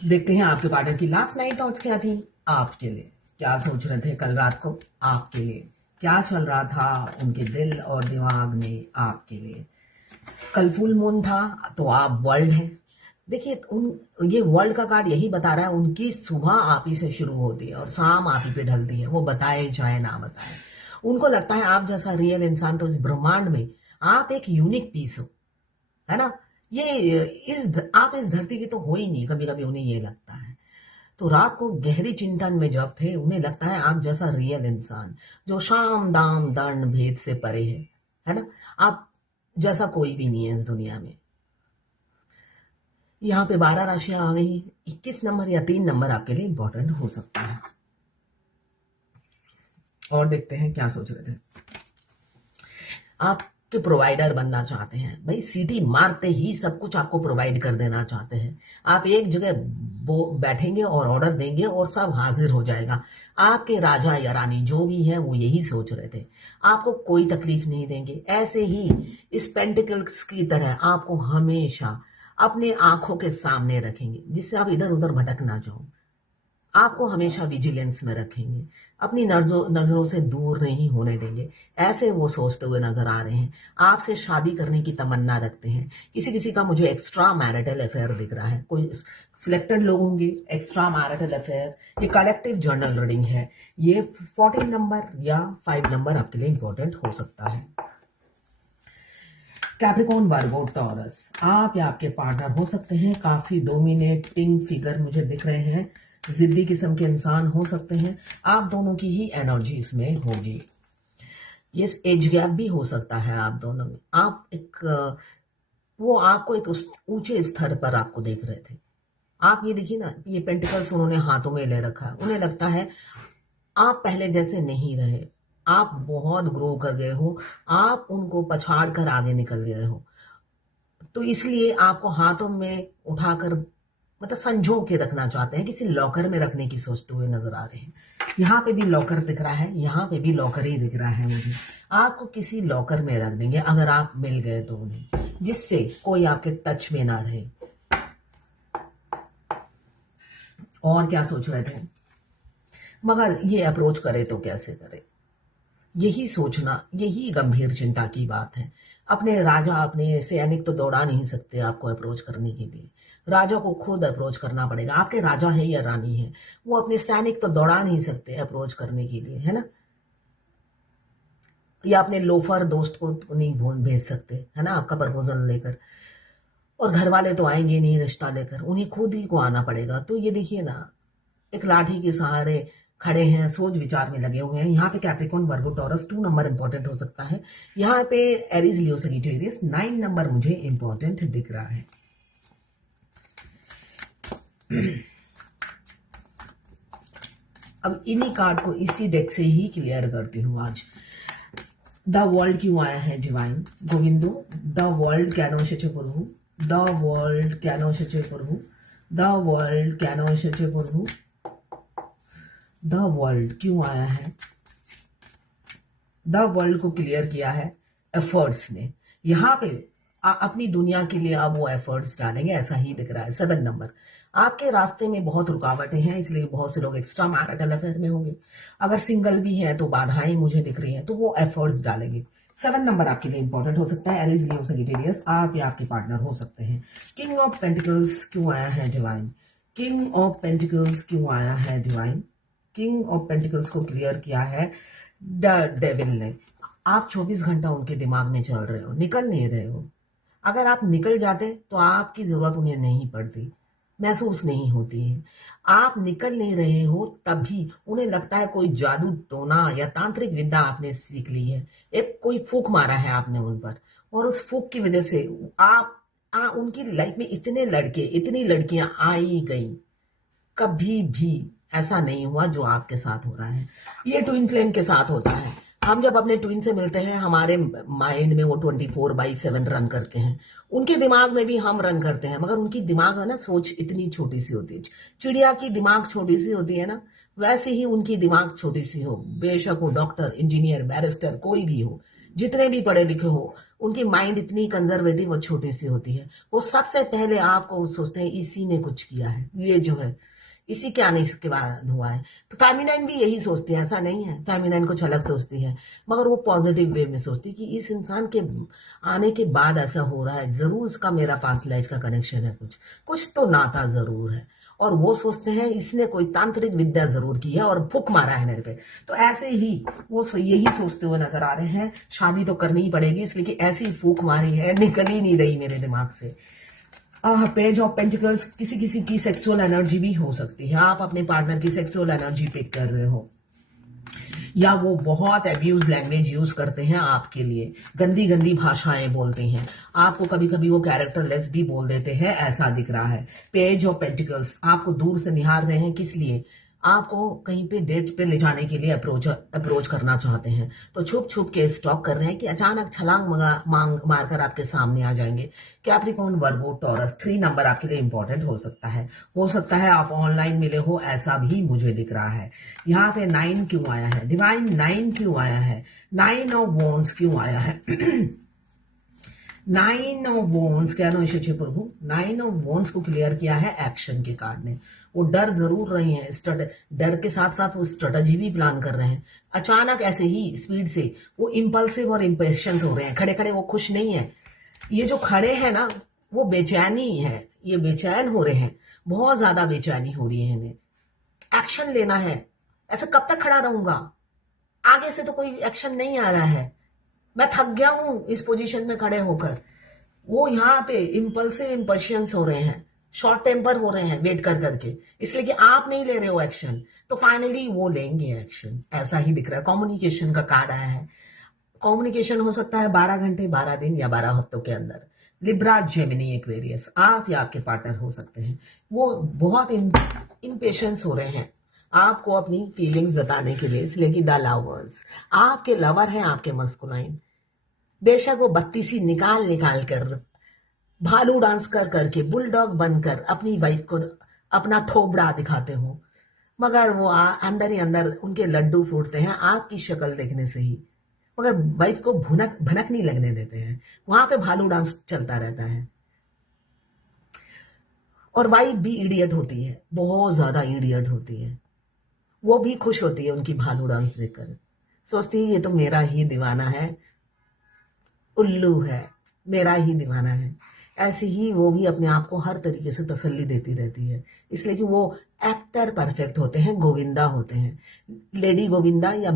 देखते हैं आपके पार्टनर की लास्ट नाइट थॉट्स क्या थी आपके लिए। क्या सोच रहे थे कल रात को आपके लिए, क्या चल रहा था उनके दिल और दिमाग में आपके लिए। कल फुल मून था तो आप वर्ल्ड हैं। देखिए उन ये वर्ल्ड का कार्ड यही बता रहा है उनकी सुबह आप ही से शुरू होती है और शाम आप ही पे ढलती है, वो बताए चाहे ना बताए। उनको लगता है आप जैसा रियल इंसान तो इस ब्रह्मांड में आप एक यूनिक पीस हो, है ना। ये आप इस धरती के तो हो ही नहीं, कभी कभी उन्हें ये लगता है। तो रात को गहरी चिंतन में जब थे उन्हें लगता है आप जैसा रियल इंसान जो शाम दाम दंड भेद से परे है ना। आप जैसा कोई भी नहीं है इस दुनिया में। यहाँ पे 12 राशियां आ गई। 21 नंबर या 3 नंबर आपके लिए इंपॉर्टेंट हो सकता है। और देखते हैं क्या सोच रहे थे। आपके प्रोवाइडर बनना चाहते हैं भाई, सीटी मारते ही सब कुछ आपको प्रोवाइड कर देना चाहते हैं। आप एक जगह बैठेंगे और ऑर्डर देंगे और सब हाजिर हो जाएगा। आपके राजा या रानी जो भी है वो यही सोच रहे थे, आपको कोई तकलीफ नहीं देंगे। ऐसे ही इस पेंटिकल्स की तरह आपको हमेशा अपने आंखों के सामने रखेंगे जिससे आप इधर उधर भटक ना जाओ। आपको हमेशा विजिलेंस में रखेंगे, अपनी नजरों से दूर नहीं होने देंगे। ऐसे वो सोचते हुए नजर आ रहे हैं। आपसे शादी करने की तमन्ना रखते हैं। किसी किसी का मुझे एक्स्ट्रा मैरिटल अफेयर दिख रहा है, कोई सिलेक्टेड लोग होंगे। एक्स्ट्रा मैरिटल अफेयर, ये कलेक्टिव जर्नल रीडिंग है। ये 14 नंबर या 5 नंबर आपके लिए इंपॉर्टेंट हो सकता है। कैप्रिकॉर्न, वर्गो, टॉरस, आप या आपके पार्टनर हो सकते हैं काफी डोमिनेटिंग फिगर मुझे दिख रहे हैं। जिद्दी किस्म के इंसान हो सकते हैं। आप दोनों की ही एनर्जी इसमें होगी। ये एज गैप भी हो सकता है आप दोनों में। आप वो आपको एक ऊंचे स्तर पर आपको देख रहे थे। आप ये देखिए ना, ये पेंटिकल्स उन्होंने हाथों में ले रखा है। उन्हें लगता है आप पहले जैसे नहीं रहे, आप बहुत ग्रो कर गए हो, आप उनको पछाड़ कर आगे निकल गए हो। तो इसलिए आपको हाथों में उठाकर मतलब संजो के रखना चाहते हैं, किसी लॉकर में रखने की सोचते हुए नजर आ रहे हैं। यहाँ पे भी लॉकर दिख रहा है, यहाँ पे भी लॉकर ही दिख रहा है मुझे। आपको किसी लॉकर में रख देंगे अगर आप मिल गए तो उन्हें, जिससे कोई आपके टच में ना रहे। और क्या सोच रहे थे, मगर ये अप्रोच करे तो कैसे करे, यही सोचना, यही गंभीर चिंता की बात है। अपने राजा, अपने सैनिक तो दौड़ा नहीं सकते आपको अप्रोच करने के लिए। राजा को खुद अप्रोच करना पड़ेगा। आपके राजा है या रानी है, वो अपने सैनिक तो दौड़ा नहीं सकते अप्रोच करने के लिए, है ना। या अपने लोफर दोस्त को तो नहीं भेज सकते, है ना, आपका प्रपोजल लेकर। और घर वाले तो आएंगे नहीं रिश्ता लेकर, उन्हें खुद ही को आना पड़ेगा। तो ये देखिए ना, एक लाठी के सहारे खड़े हैं, सोच विचार में लगे हुए हैं। यहाँ पे कैप्रिकॉर्न, वर्गो, टॉरस 2 नंबर इंपॉर्टेंट हो सकता है। यहाँ पे एरीज, लियो, सजिटेरियस 9 नंबर मुझे इंपॉर्टेंट दिख रहा है। अब इन्हीं कार्ड को इसी डेक से ही क्लियर करती हूँ आज। द वर्ल्ड क्यों आया है डिवाइन गोविंदो। द वर्ल्ड कैनो शचे प्रभु, द वर्ल्ड कैनो शचे प्रभु, द वर्ल्ड कैनो शचे प्रभु। द वर्ल्ड क्यों आया है, द वर्ल्ड को क्लियर किया है एफर्ट्स ने। यहाँ पे अपनी दुनिया के लिए आप वो एफर्ट्स डालेंगे, ऐसा ही दिख रहा है। 7 नंबर, आपके रास्ते में बहुत रुकावटें हैं, इसलिए बहुत से लोग एक्स्ट्रा मैरिटल अफेयर में होंगे। अगर सिंगल भी है तो बाधाएं मुझे दिख रही हैं, तो वो एफर्ट्स डालेंगे। 7 नंबर आपके लिए इंपॉर्टेंट हो सकता है। एरीज, लियो, सजिटेरियस, आप या आपके पार्टनर हो सकते हैं। किंग ऑफ पेंटिकल्स क्यों आया है डिवाइन, किंग ऑफ पेंटिकल्स क्यों आया है डिवाइन। किंग ऑफ पेंटिकल्स को क्लियर किया है द डेविल ने। आप 24 घंटा उनके दिमाग में चल रहे हो, निकल नहीं रहे हो। अगर आप निकल जाते तो आपकी जरूरत उन्हें नहीं पड़ती, महसूस नहीं होती है। आप निकल नहीं रहे हो तभी उन्हें लगता है कोई जादू टोना या तांत्रिक विद्या आपने सीख ली है। एक कोई फूक मारा है आपने उन पर, और उस फूक की वजह से उनकी लाइफ में इतने लड़के, इतनी लड़कियां आई गई, कभी भी ऐसा नहीं हुआ जो आपके साथ हो रहा है। ये ट्विन फ्लेम के साथ होता है। हम जब अपने ट्विन से मिलते हैं, हमारे माइंड में वो 24/7 रन करते हैं। उनके दिमाग में भी हम रन करते हैं, मगर उनकी दिमाग है ना, सोच इतनी छोटी सी होती है। चिड़िया की दिमाग छोटी सी होती है ना, वैसे ही उनकी दिमाग छोटी सी हो। बेशक वो डॉक्टर, इंजीनियर, बैरिस्टर कोई भी हो, जितने भी पढ़े लिखे हो, उनकी माइंड इतनी कंजर्वेटिव और छोटी सी होती है। वो सबसे पहले आपको सोचते हैं इसी ने कुछ किया है, ये जो है इसी के आने के बाद हुआ है। तो फेमिनाइन भी यही सोचती है, ऐसा नहीं है, फेमिनाइन कुछ अलग सोचती है, मगर वो पॉजिटिव वे में सोचती है कि इस इंसान के आने के बाद ऐसा हो रहा है, जरूर उसका मेरा पास्ट लाइफ का कनेक्शन है, कुछ कुछ तो नाता जरूर है। और वो सोचते हैं इसने कोई तांत्रिक विद्या जरूर की है और फूक मारा है मेरे पे। तो ऐसे ही वो यही सोचते हुए नजर आ रहे हैं, शादी तो करनी ही पड़ेगी इसलिए कि ऐसी फूक मारी है, निकल ही नहीं रही मेरे दिमाग से। पेज ऑफ पेंटिकल्स किसी किसी की सेक्सुअल एनर्जी भी हो सकती है, आप अपने पार्टनर की सेक्सुअल एनर्जी पिक कर रहे हो, या वो बहुत एब्यूज लैंग्वेज यूज करते हैं आपके लिए, गंदी गंदी भाषाएं बोलते हैं आपको, कभी कभी वो कैरेक्टरलेस भी बोल देते हैं, ऐसा दिख रहा है। पेज ऑफ पेंटिकल्स आपको दूर से निहार रहे हैं, किस लिए? आपको कहीं पे डेट पे ले जाने के लिए अप्रोच करना चाहते हैं, तो छुप छुप के स्टॉक कर रहे हैं कि अचानक छलांग मांग मारकर आपके सामने आ जाएंगे। कैप्रिकॉर्न, वर्गो, टॉरस, 3 नंबर आपके लिए इंपॉर्टेंट हो सकता है आप ऑनलाइन मिले हो, ऐसा भी मुझे दिख रहा है। यहाँ पे 9 क्यों आया है? डिवाइन 9 क्यों आया है? 9 ऑफ वॉन्ड्स क्यों आया है? 9 ऑफ वॉन्ड्स क्या प्रभु? 9 ऑफ वॉन्ड्स को क्लियर किया है एक्शन के कार्ड ने। वो डर जरूर रहे हैं, डर के साथ साथ वो स्ट्रेटजी भी प्लान कर रहे हैं। अचानक ऐसे ही स्पीड से वो इंपल्सिव और इंपेशंस हो रहे हैं, खड़े खड़े वो खुश नहीं है। ये जो खड़े हैं ना, वो बेचैनी है, ये बेचैन हो रहे हैं, बहुत ज्यादा बेचैनी हो रही है इन्हें। एक्शन लेना है, ऐसे कब तक खड़ा रहूंगा? आगे से तो कोई एक्शन नहीं आ रहा है, मैं थक गया हूं इस पोजीशन में खड़े होकर। वो यहाँ पे इंपल्सिव इंपल्शंस हो रहे हैं, शॉर्ट टेम्पर हो रहे हैं वेट कर करके, इसलिए कि आप नहीं ले रहे हो एक्शन, तो फाइनली वो लेंगे एक्शन, ऐसा ही दिख रहा है। कम्युनिकेशन का कार्ड आया है, कम्युनिकेशन हो सकता है 12 घंटे, 12 दिन या 12 हफ्तों के अंदर। लिब्रा, जेमिनी, एक्वेरियस, आप या आपके पार्टनर हो सकते हैं। वो बहुत इम्पेशंस हो रहे हैं आपको अपनी फीलिंग्स बताने के लिए, इसलिए कि द लवर्स आपके लवर हैं, आपके मस्कुलाइन। बेशक वो बत्तीसी निकाल निकाल कर, भालू डांस कर करके, बुलडॉग बनकर अपनी वाइफ को अपना थोबड़ा दिखाते हो, मगर वो अंदर ही अंदर उनके लड्डू फूटते हैं आपकी शक्ल देखने से ही, मगर वाइफ को भनक नहीं लगने देते हैं। वहां पे भालू डांस चलता रहता है। और वाइफ भी इडियट होती है, बहुत ज्यादा इडियट होती है, वो भी खुश होती है उनकी भालू डांस देखकर, सोचती है ये तो मेरा ही दीवाना है, उल्लू है, मेरा ही दीवाना है। ऐसे ही वो भी अपने आप को हर तरीके से तसल्ली देती रहती है, इसलिए कि वो एक्टर परफेक्ट होते हैं, गोविंदा होते हैं, लेडी गोविंदा या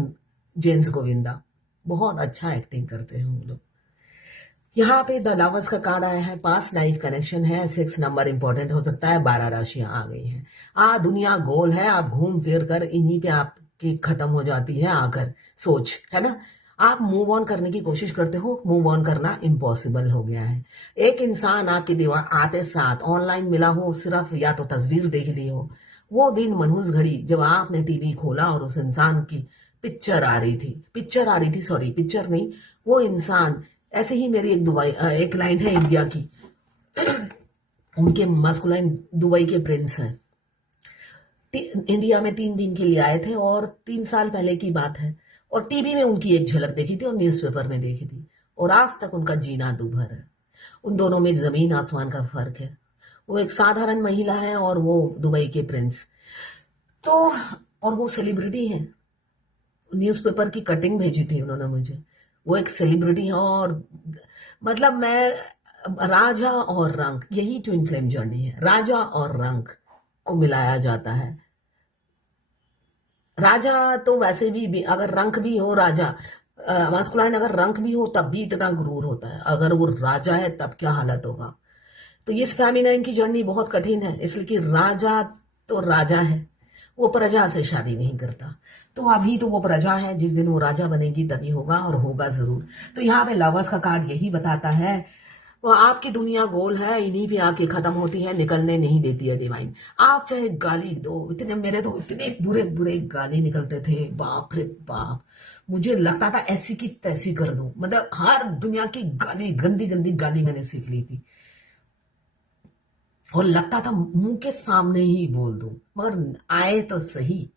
जेंट्स गोविंदा, बहुत अच्छा एक्टिंग करते हैं वो लोग। यहाँ पे द लवर्स का कार्ड आया है, पास्ट लाइफ कनेक्शन है, 6 नंबर इंपॉर्टेंट हो सकता है, 12 राशियां आ गई हैं। दुनिया गोल है, आप घूम फिर कर इन्हीं पे आपकी खत्म हो जाती है आकर सोच, है ना? आप मूव ऑन करने की कोशिश करते हो, मूव ऑन करना इम्पॉसिबल हो गया है। एक इंसान आपके दीवार आते साथ ऑनलाइन मिला हो, सिर्फ या तो तस्वीर देख ली हो, वो दिन मनहूस घड़ी जब आपने टीवी खोला और उस इंसान की पिक्चर आ रही थी, सॉरी पिक्चर नहीं, वो इंसान। ऐसे ही मेरी एक क्लाइंट है इंडिया की, उनके मस्कुलाइन दुबई के प्रिंस हैं, इंडिया में 3 दिन के लिए आए थे और 3 साल पहले की बात है, और टीवी में उनकी एक झलक देखी थी और न्यूज़पेपर में देखी थी, और आज तक उनका जीना दूभर है। उन दोनों में जमीन आसमान का फर्क है, वो एक साधारण महिला है और वो दुबई के प्रिंस। तो और वो सेलिब्रिटी हैं, न्यूज़पेपर की कटिंग भेजी थी उन्होंने मुझे, वो एक सेलिब्रिटी है। और मतलब मैं राजा और रंक, यही ट्विन फ्लेम जर्नी है, राजा और रंक को मिलाया जाता है। राजा तो वैसे भी अगर रंक भी हो, राजा मास्कुलाइन अगर रंक भी हो तब भी इतना गुरूर होता है, अगर वो राजा है तब क्या हालत होगा। तो इस फेमिनाइन की जर्नी बहुत कठिन है, इसलिए कि राजा तो राजा है, वो प्रजा से शादी नहीं करता। तो अभी तो वो प्रजा है, जिस दिन वो राजा बनेगी तभी होगा, और होगा जरूर। तो यहाँ पे लवर्स का कार्ड यही बताता है, वो आपकी दुनिया गोल है, इन्हीं पे आके खत्म होती है, निकलने नहीं देती है डिवाइन। आप चाहे गाली दो, इतने मेरे तो इतने बुरे बुरे गाली निकलते थे, बाप रे बाप, मुझे लगता था ऐसी की तैसी कर दूं, मतलब हर दुनिया की गाली, गंदी गंदी गाली मैंने सीख ली थी, और लगता था मुंह के सामने ही बोल दूं, मगर आए तो सही।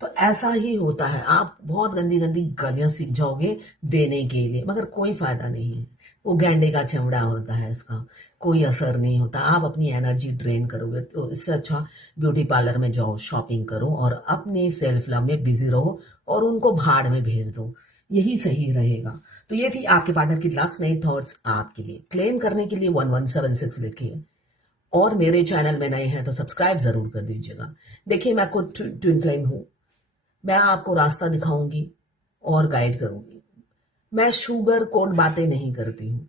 तो ऐसा ही होता है, आप बहुत गंदी गंदी गालियां सीख जाओगे देने के लिए, मगर कोई फायदा नहीं है। वो गैंडे का चमड़ा होता है, इसका कोई असर नहीं होता। आप अपनी एनर्जी ड्रेन करोगे, तो इससे अच्छा ब्यूटी पार्लर में जाओ, शॉपिंग करो और अपनी सेल्फ लव में बिजी रहो और उनको भाड़ में भेज दो, यही सही रहेगा। तो ये थी आपके पार्टनर की लास्ट 9 थॉट्स आपके लिए। क्लेम करने के लिए 1176 लिखिए और मेरे चैनल में नए हैं तो सब्सक्राइब जरूर कर दीजिएगा। देखिए, मैं खुद ट्विन फ्लेम हूं, मैं आपको रास्ता दिखाऊंगी और गाइड करूंगी। मैं शुगर कोड बातें नहीं करती हूँ।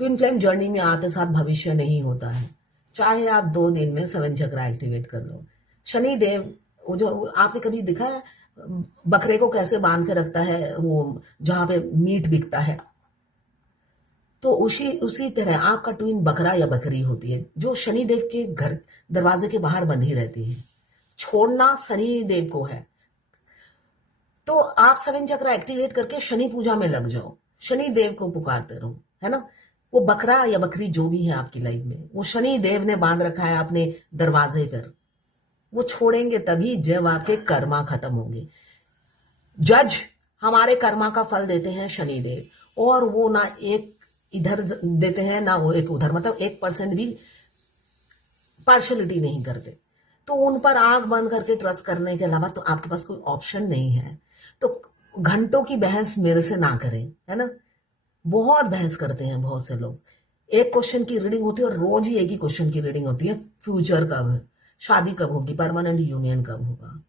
ट्विन फ्लेम जर्नी में आते साथ भविष्य नहीं होता है, चाहे आप 2 दिन में 7 चक्र एक्टिवेट कर लो। शनि देव, वो जो आपने कभी दिखा है बकरे को कैसे बांध के रखता है, वो जहां पे मीट बिकता है, तो उसी तरह आपका ट्विन बकरा या बकरी होती है जो शनि देव के घर दरवाजे के बाहर बंधी रहती है। छोड़ना शनि देव को है, तो आप 7 चक्र एक्टिवेट करके शनि पूजा में लग जाओ, शनि देव को पुकारते रहो, है ना। वो बकरा या बकरी जो भी है आपकी लाइफ में, वो शनि देव ने बांध रखा है अपने दरवाजे पर। वो छोड़ेंगे तभी जब आपके कर्मा खत्म होंगे। जज हमारे कर्मा का फल देते हैं शनि देव, और वो ना एक इधर देते हैं ना वो एक उधर, मतलब 1% भी पार्शलिटी नहीं करते। तो उन पर आंख बंद करके ट्रस्ट करने के अलावा तो आपके पास कोई ऑप्शन नहीं है। तो घंटों की बहस मेरे से ना करें, है ना। बहुत बहस करते हैं बहुत से लोग। एक क्वेश्चन की रीडिंग होती है और रोज ही एक ही क्वेश्चन की रीडिंग होती है, फ्यूचर कब है, शादी कब होगी, परमानेंट यूनियन कब होगा।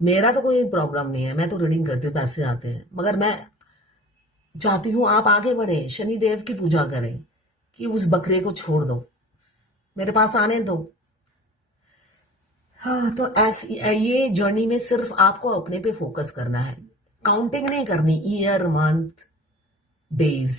मेरा तो कोई प्रॉब्लम नहीं है, मैं तो रीडिंग करती हूँ, पैसे आते हैं, मगर मैं चाहती हूँ आप आगे बढ़े, शनि देव की पूजा करें कि उस बकरे को छोड़ दो, मेरे पास आने दो। हाँ, तो ऐसी ये जर्नी में सिर्फ आपको अपने पे फोकस करना है, काउंटिंग नहीं करनी ईयर मंथ डेज।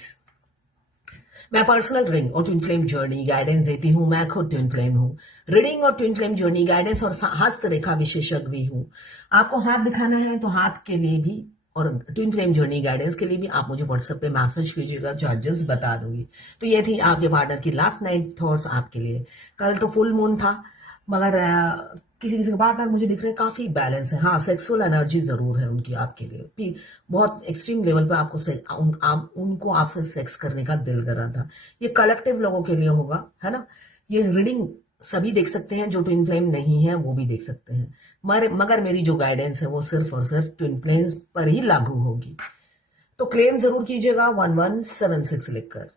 मैं पर्सनल रीडिंग और ट्विन फ्लेम जर्नी गाइडेंस देती हूँ, मैं खुद ट्विन फ्लेम हूँ। रीडिंग और ट्विन फ्लेम जर्नी गाइडेंस और हस्तरेखा विशेषज्ञ भी हूँ। आपको हाथ दिखाना है तो हाथ के लिए भी और ट्विन फ्लेम जर्नी गाइडेंस के लिए भी आप मुझे व्हाट्सएप पे मैसेज कीजिएगा, चार्जेस बता दूंगी। तो ये थी आपके पार्टनर की लास्ट 9 थॉट्स आपके लिए। कल तो फुल मून था, मगर किसी किसी के पार्टनर मुझे दिख रहे हैं काफी बैलेंस है। हाँ, सेक्सुअल एनर्जी जरूर है उनकी आपके लिए, बहुत एक्सट्रीम लेवल पे उनको आपसे सेक्स करने का दिल कर रहा था। ये कलेक्टिव लोगों के लिए होगा, है ना। ये रीडिंग सभी देख सकते हैं, जो ट्विन फ्लेम नहीं है वो भी देख सकते हैं, मगर मेरी जो गाइडेंस है वो सिर्फ और सिर्फ ट्विन फ्लेम पर ही लागू होगी। तो क्लेम जरूर कीजिएगा 1176 लिखकर।